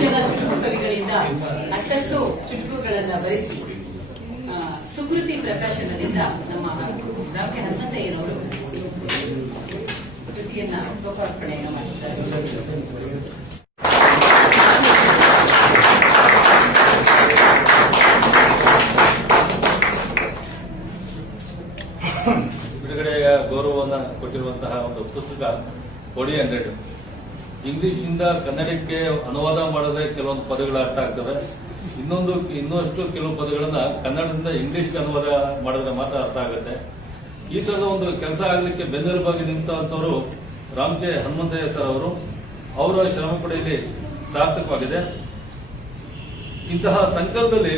ಜನ ಚುಟುಕು ಕವಿಗಳಿಂದ 10 ಚುಟುಕುಗಳನ್ನು ಬರೆಸಿ ಸುಕೃತಿ ಪ್ರಕಾಶನದಿಂದ ನಮ್ಮ ಡಾಕ್ಟರ್ ಹನುಮಂತಯ್ಯನವರು ಕೃತಿಯನ್ನ ಲೋಕಾರ್ಪಣೆಯನ್ನು ಮಾಡಿದ್ದಾರೆ. ಬಿಡುಗಡೆಯ ಗೌರವವನ್ನು ಕೊಟ್ಟಿರುವಂತಹ ಒಂದು ಪುಸ್ತಕ 100 ಇಂಗ್ಲಿಷ್ನಿಂದ ಕನ್ನಡಕ್ಕೆ ಅನುವಾದ ಮಾಡಿದ್ರೆ ಕೆಲವೊಂದು ಪದಗಳು ಅರ್ಥ ಆಗ್ತವೆ. ಇನ್ನಷ್ಟು ಕೆಲವು ಪದಗಳನ್ನ ಕನ್ನಡದಿಂದ ಇಂಗ್ಲಿಷ್ಗೆ ಅನುವಾದ ಮಾಡಿದ್ರೆ ಮಾತ್ರ ಅರ್ಥ ಆಗುತ್ತೆ. ಈ ತರದ ಒಂದು ಕೆಲಸ ಆಗಲಿಕ್ಕೆ ಬೆನ್ನೆಲುಬಾಗಿ ನಿಂತವರು ರಾಮ್ ಕೆ ಹನುಮಂತಯ್ಯ ಸರ್ ಅವರು. ಅವರ ಶ್ರಮ ಪಡೆಯಲ್ಲಿ ಸಾರ್ಥಕವಾಗಿದೆ. ಇಂತಹ ಸಂಕಲ್ಪದಲ್ಲಿ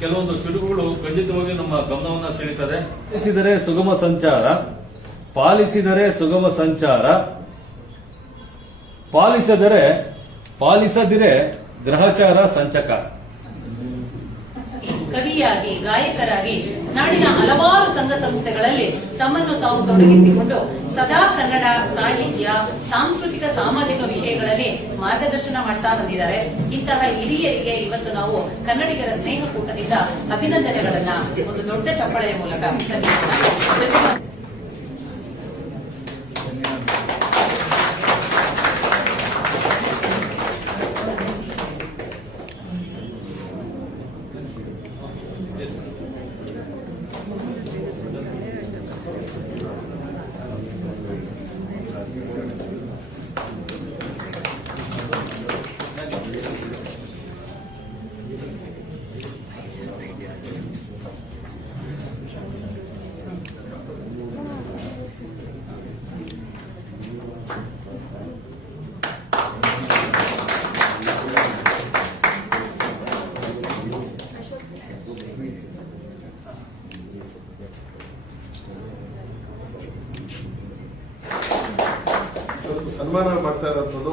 ಕೆಲವೊಂದು ಚುಟುಕುಗಳು ಖಂಡಿತವಾಗಿ ನಮ್ಮ ಗಮನವನ್ನು ಸೆಳೀತದೆ. ಪಾಲಿಸಿದರೆ ಸುಗಮ ಸಂಚಾರ, ಪಾಲಿಸಿದರೆ ಸುಗಮ ಸಂಚಾರ, ಪಾಲಿಸದಿರೆ ಗ್ರಹಚಾರ ಸಂಚಕ. ಕವಿಯಾಗಿ, ಗಾಯಕರಾಗಿ ನಾಡಿನ ಹಲವಾರು ಸಂಘ ಸಂಸ್ಥೆಗಳಲ್ಲಿ ತಮ್ಮನ್ನು ತಾವು ತೊಡಗಿಸಿಕೊಂಡು ಸದಾ ಕನ್ನಡ ಸಾಹಿತ್ಯ, ಸಾಂಸ್ಕೃತಿಕ, ಸಾಮಾಜಿಕ ವಿಷಯಗಳಲ್ಲಿ ಮಾರ್ಗದರ್ಶನ ಮಾಡ್ತಾ ಬಂದಿದ್ದಾರೆ. ಇಂತಹ ಹಿರಿಯರಿಗೆ ಇವತ್ತು ನಾವು ಕನ್ನಡಿಗರ ಸ್ನೇಹಕೂಟದಿಂದ ಅಭಿನಂದನೆಗಳನ್ನ ಒಂದು ದೊಡ್ಡ ಚಪ್ಪಳೆಯ ಮೂಲಕ ಸನ್ಮಾನ ಮಾಡ್ತಾ ಇರೋದು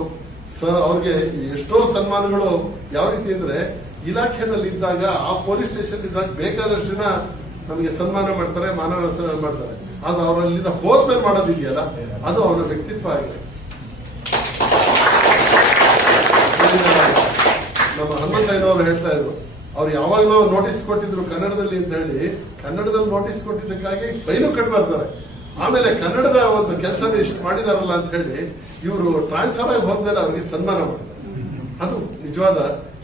ಅವ್ರಿಗೆ ಎಷ್ಟೋ ಸನ್ಮಾನಗಳು ಯಾವ ರೀತಿ ಅಂದ್ರೆ ಇಲಾಖೆನಲ್ಲಿ ಇದ್ದಾಗ ಆ ಪೊಲೀಸ್ ಸ್ಟೇಷನ್ ಇದ್ದಾಗ ಬೇಕಾದಷ್ಟು ಜನ ನಮಗೆ ಸನ್ಮಾನ ಮಾಡ್ತಾರೆ, ಮಾನವ ಮಾಡ್ತಾರೆ. ಅದು ಅವರಲ್ಲಿಂದ ಹೋದ್ಮೇಲೆ ಮಾಡೋದಿದೆಯಲ್ಲ, ಅದು ಅವರ ವ್ಯಕ್ತಿತ್ವ ಆಗಿದೆ. ನಮ್ಮ ಹನುಮಂತಯ್ಯನವರು ಹೇಳ್ತಾ ಇದ್ರು, ಅವ್ರು ಯಾವಾಗಲೂ ನೋಟಿಸ್ ಕೊಟ್ಟಿದ್ರು ಕನ್ನಡದಲ್ಲಿ ಅಂತ ಹೇಳಿ, ಕನ್ನಡದಲ್ಲಿ ನೋಟಿಸ್ ಕೊಟ್ಟಿದ್ದಕ್ಕಾಗಿ ಫೈನು ಕಟ್ಬಾರ್ತಾರೆ. ಆಮೇಲೆ ಕನ್ನಡದ ಒಂದು ಕೆಲಸ ಇಷ್ಟು ಮಾಡಿದಾರಲ್ಲ ಅಂತ ಹೇಳಿ ಇವರು ಟ್ರಾನ್ಸ್ಫರ್ ಆಗಿ ಹೋದ್ಮೇಲೆ ಅವರಿಗೆ ಸನ್ಮಾನ ಮಾಡ್ತಾರೆ. ಅದು ನಿಜವಾದ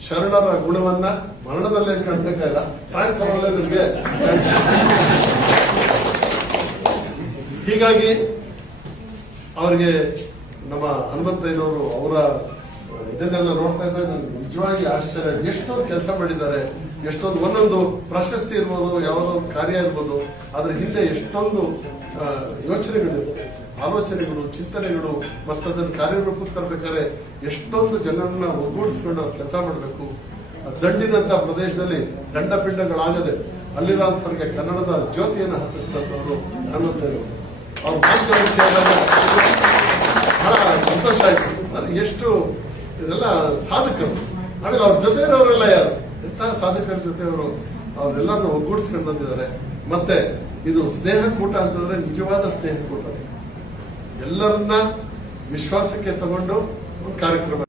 ಶರಣರ ಗುಣವನ್ನ ಮರಣದಲ್ಲೇ ಕಾಣ್ಬೇಕಾಗಿಲ್ಲ, ಟ್ರಾನ್ಸ್ಫರ್ ಅಲ್ಲೇ ನಮಗೆ. ಹೀಗಾಗಿ ಅವರಿಗೆ ನಮ್ಮ ಹನುಮಂತಯ್ಯನವರು ಅವರ ಇದನ್ನೆಲ್ಲ ನೋಡ್ತಾ ಇದ್ದಾಗ ನಿಜವಾಗಿ ಆಶ್ಚರ್ಯ. ಎಷ್ಟೊಂದು ಕೆಲಸ ಮಾಡಿದ್ದಾರೆ, ಎಷ್ಟೊಂದು ಒಂದೊಂದು ಪ್ರಶಸ್ತಿ ಇರ್ಬೋದು, ಯಾವುದೋ ಒಂದು ಕಾರ್ಯ ಇರ್ಬೋದು, ಅದ್ರ ಹಿಂದೆ ಎಷ್ಟೊಂದು ಯೋಚನೆಗಳು, ಆಲೋಚನೆಗಳು, ಚಿಂತನೆಗಳು, ಮತ್ತು ಅದನ್ನು ಕಾರ್ಯರೂಪಕ್ಕೆ ತರಬೇಕಾದ್ರೆ ಎಷ್ಟೊಂದು ಜನರನ್ನ ಒಗ್ಗೂಡಿಸ್ಕೊಂಡು ಕೆಲಸ ಮಾಡಬೇಕು. ದಂಡಿನಂತ ಪ್ರದೇಶದಲ್ಲಿ ದಂಡಪಿಂಡಗಳಾಗದೆ ಅಲ್ಲಿರೋಂಥವ್ರಿಗೆ ಕನ್ನಡದ ಜ್ಯೋತಿಯನ್ನು ಹತ್ತಿಸಿದಂಥವ್ರು ಹನುಮಂತಯ್ಯನವರು. ಅವ್ರ ಮಾತುಕತೆ ಬಹಳ ಸಂತೋಷ ಆಯ್ತು. ಅದು ಎಷ್ಟು ಇದೆಲ್ಲ ಸಾಧಕರು, ಆಮೇಲೆ ಅವ್ರ ಜೊತೆಯವರೆಲ್ಲ ಯಾರು, ಎಂತಹ ಸಾಧಕರ ಜೊತೆಯವರು ಅವರೆಲ್ಲರನ್ನು ಒಗ್ಗೂಡಿಸ್ಕೊಂಡು ಬಂದಿದ್ದಾರೆ. ಮತ್ತೆ ಇದು ಸ್ನೇಹಕೂಟ ಅಂತಂದ್ರೆ ನಿಜವಾದ ಸ್ನೇಹಕೂಟ. ಎಲ್ಲರನ್ನ ವಿಶ್ವಾಸಕ್ಕೆ ತಗೊಂಡು ಒಂದು ಕಾರ್ಯಕ್ರಮ